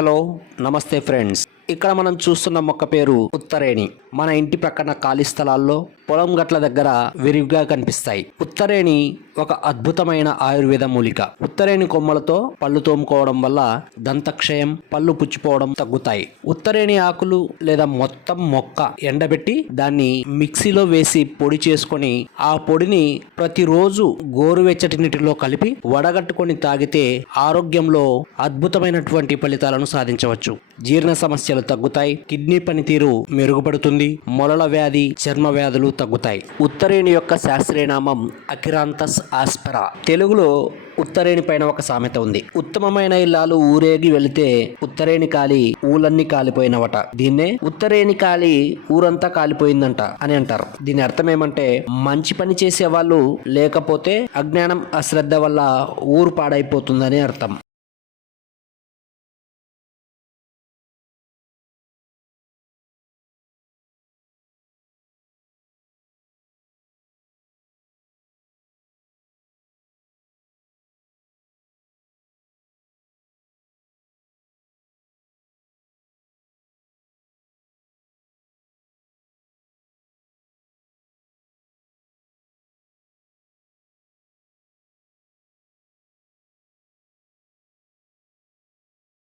Hello నమస్తే friends. ఇక్కడ మనం చూస్తున్న మొక్క పేరు ఉత్తరేణి. మన ఇంటి ప్రక్కన ఖాళీ స్థలాల్లో పొలం గట్ల దగ్గర విరివిగా కనిపిస్తాయి. ఉత్తరేణి ఒక అద్భుతమైన ఆయుర్వేద మూలిక. ఉత్తరేణి కొమ్మలతో పళ్ళు తోముకోవడం వల్ల దంతక్షయం, పళ్ళు పుచ్చిపోవడం తగ్గుతాయి. ఉత్తరేణి ఆకులు లేదా మొత్తం మొక్క ఎండబెట్టి దాన్ని మిక్సీలో వేసి పొడి చేసుకొని ఆ పొడిని ప్రతిరోజు గోరువెచ్చటి నీటిలో కలిపి వడగట్టుకొని తాగితే ఆరోగ్యంలో అద్భుతమైనటువంటి ఫలితాలను సాధించవచ్చు. జీర్ణ సమస్యలు తగ్గుతాయి, కిడ్నీ పనితీరు మెరుగుపడుతుంది, మొలల వ్యాధి, చర్మ వ్యాధులు తగ్గుతాయి. ఉత్తరేణి యొక్క శాస్త్రీయ నామం అకిరాంతస్ ఆస్పెరా. తెలుగులో ఉత్తరేణి పైన ఒక సామెత ఉంది. ఉత్తమమైన ఇల్లాలు ఊరేగి వెళితే ఉత్తరేణి కాలి ఊలన్నీ కాలిపోయినవట. దీన్నే ఉత్తరేణి కాలి ఊరంతా కాలిపోయిందంట అని అంటారు. దీని అర్థం ఏమంటే మంచి పని చేసే వాళ్ళు లేకపోతే అజ్ఞానం, అశ్రద్ధ వల్ల ఊరు పాడైపోతుందని అర్థం.